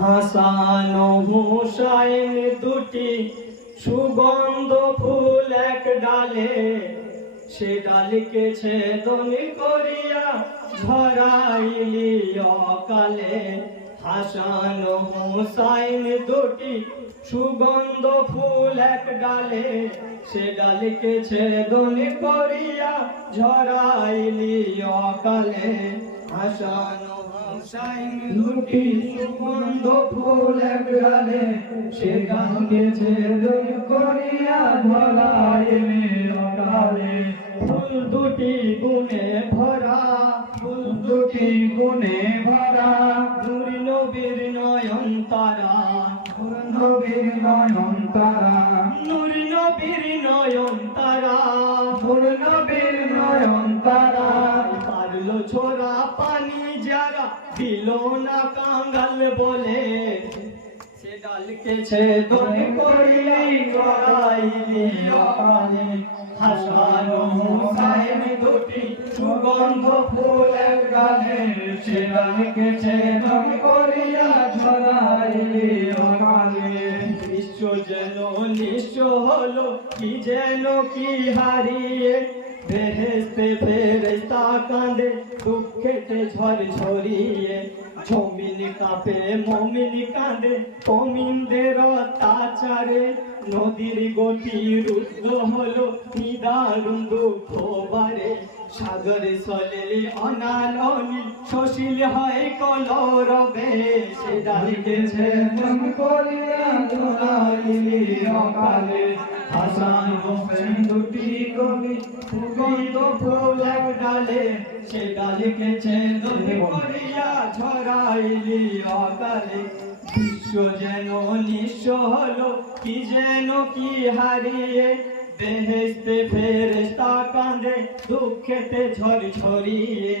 হাসান ও হুসাইন দুটি সুগন্ধ ফুল এক ডালে, সে ডালকে ছেদন করিয়া ঝরাইলি অকালে। হাসান ও হুসাইন দুটি সুগন্ধ ফুল এক ডালে, সে ডালকে ছেদন করিয়া ঝরাইলি অকালে। হাসান ও হুসাইন দুটি সুগন্ধ ফুল এক ডালে, সে ডালকে ছেদন করিয়া ঝরাইলি অকালে। ফুল দুটি গুণে ভরা, ফুল দুটি গুণে ভরা, নূর নবীর নয়ন তারা, নূর নবীর নয়ন তারা, নূর নবীর নয়ন তারা, নূর নবীর নয়ন তারা। পারলো ছোড়া পানি যারা, দিল না কাঙ্গাল বলে, সে ডালকে ছেদন করিয়া ঝরাইলি অকালে। হাসান ও হুসাইন দুটি সুগন্ধ ফুল এক ডালে, সে ডালকে ছেদন করিয়া ঝরাইলি অকালে। বিশ্ব যেন নিঃস্ব হলো, কি যেন কি হারিয়ে, বেহেশতে ফেরেশতা কাঁদে দুঃখেতে ঝড় ঝরিয়ে। জমিন কাঁপে মুমিন কাঁদে মুমিনদের অত্যাচারে, নদীর গতি রুদ্ধ হলো নিদারুণ দুঃখ বারে। সাগরে চলে অনাল অনিল, সশীল হয় কলরবে, সে ডালকে ছেদন করিয়া ঝরাইলি অকালে। হাসান হোসেন দুটি কবি সুগন্ধ ফুল এক ডালে, সে ডালকে ছেদন করিয়া ঝরাইলি অকালে। বিশ্ব যেন নিঃস্ব হলো, কি যেন কি হারিয়ে, বেহেশতে ফেরেশতা কাঁদে দুঃখেতে ঝড় ঝরিয়ে।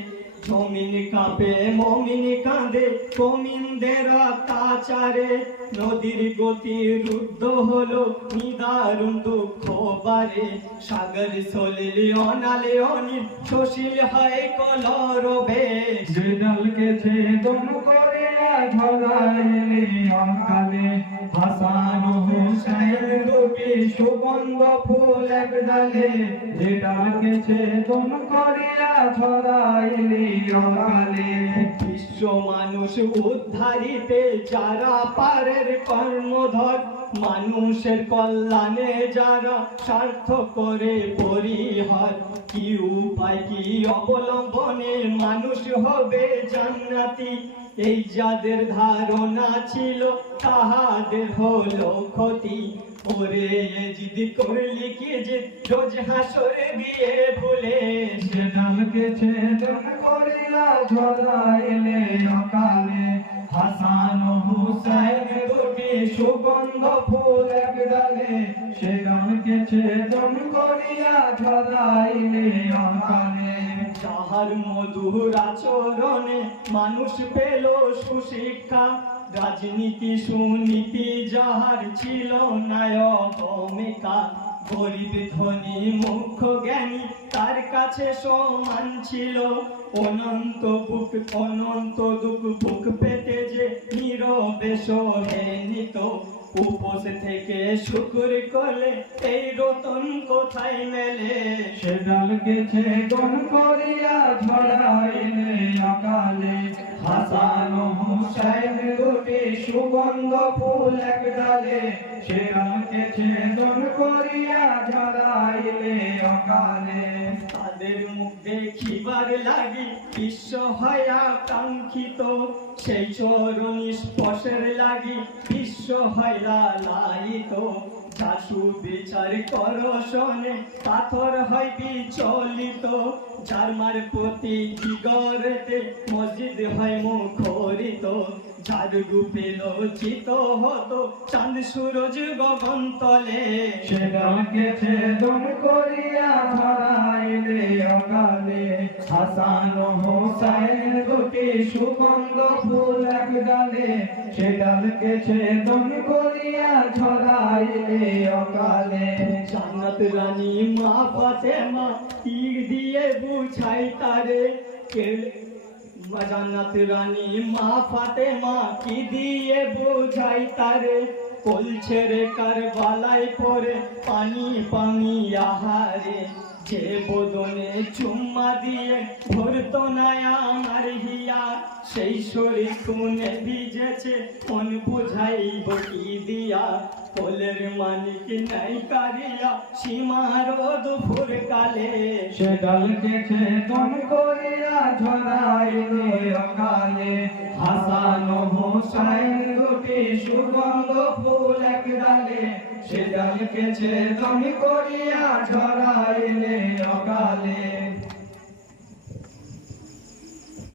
জমিন কাঁপে মুমিন কাঁদে মুমিনদের অত্যাচারে, নদীর গতি রুদ্ধ হলো নিদারুণ দুঃখ বারে। সাগর চলিলি অনালে অনিল, সশীল হয় কলরবে, সে ডালকে ছেদন করিয়া ঝরাইলি অকালে। হাসান ও হুসাইন দুটি সুগন্ধ ফুল এক ডালে, সে ডালকে ছেদন করিয়া ঝরাইলি অকালে। বিশ্ব মানুষ উদ্ধারিতে যারা পারের কর্মধর, মানুষের কল্যাণে যারা স্বার্থ করে পরিহার। কি উপায় কি অবলম্বনে মানুষ হবে জান্নাতি, এই যাদের ধারণা ছিল তাহাদের হলো ক্ষতি। ওরে জিদ করলি কি যে রোজ হাসরে দিয়ে ভুলে, সে ডালকে ছেদন করিয়া ঝরাইলি অকালে। হাসান ও হুসাইন দুটি সুগন্ধ ফুল এক ডালে, সে ডালকে ছেদন করিয়া ঝরাইলি অকালে। যাহার মধুর আচরণে মানুষ পেল সুশিক্ষা, রাজনীতি সুনীতি যাহার ছিল নায়কমিকা। গরিব ধনী মুখ্য জ্ঞানী তার কাছে সমান ছিল, অনন্ত দুঃখ বুক পেতে যে নীরবে সহে নিত। উপোস থেকে শুকর করলে এই রতন কোথায় মেলে, সে ডালকে ছেদন করিয়া ঝরাইলি অকালে। হাসান ও হুসাইন দুটি সুগন্ধ ফুল এক ডালে, সে ডালকে ছেদন করিয়া ঝরাইলি অকালে। তাদের মুখ দেখিবার লাগি বিশ্ব হয় আকাঙ্ক্ষিত, সেই চরণ স্পর্শের লাগি বিশ্ব হয় লালায়িত। যা সুবিচার করশনে পাথর হয় বিচলিত, যার মার প্রতি জিগরেতে মসজিদ হয় মুখরিত। যার রূপে লজ্জিত হতো চাঁদ সূরজ গগন তলে, সে ডালকে ছেদন করিয়া ঝরাইলি অকালে। হাসান ও হুসাইন দুটি সুগন্ধ ফুল এক ডালে, সে ডালকে ছেদন করিয়া ঝরাইলি অকালে। জান্নাত রানী মা ফাতেমা তীর দিয়ে বুঝাই তারে, জান্নাত রানী মা ফাতেমা কি দিয়ে বোঝাই তারে, কোল ছেড়ে কারবালায় পড়ে পানি পানি আহারে, যে বদনে চুম্মা দিয়ে ধরতো না আমার হিয়া, সেই শরীর খুনে ভিজেছে মন বুঝাইব কি দিয়া, কোলের মানিক নাই কারিয়া সীমার দুপুর কালে, সে ডালকে ছেদন করিয়া ঝরাইলে অকালে, হাসান ও হোসাইন দুটি সুগন্ধ ফুল এক ডালে, সে ডালকে ছেদন করিয়া ঝরাইলে অকালে।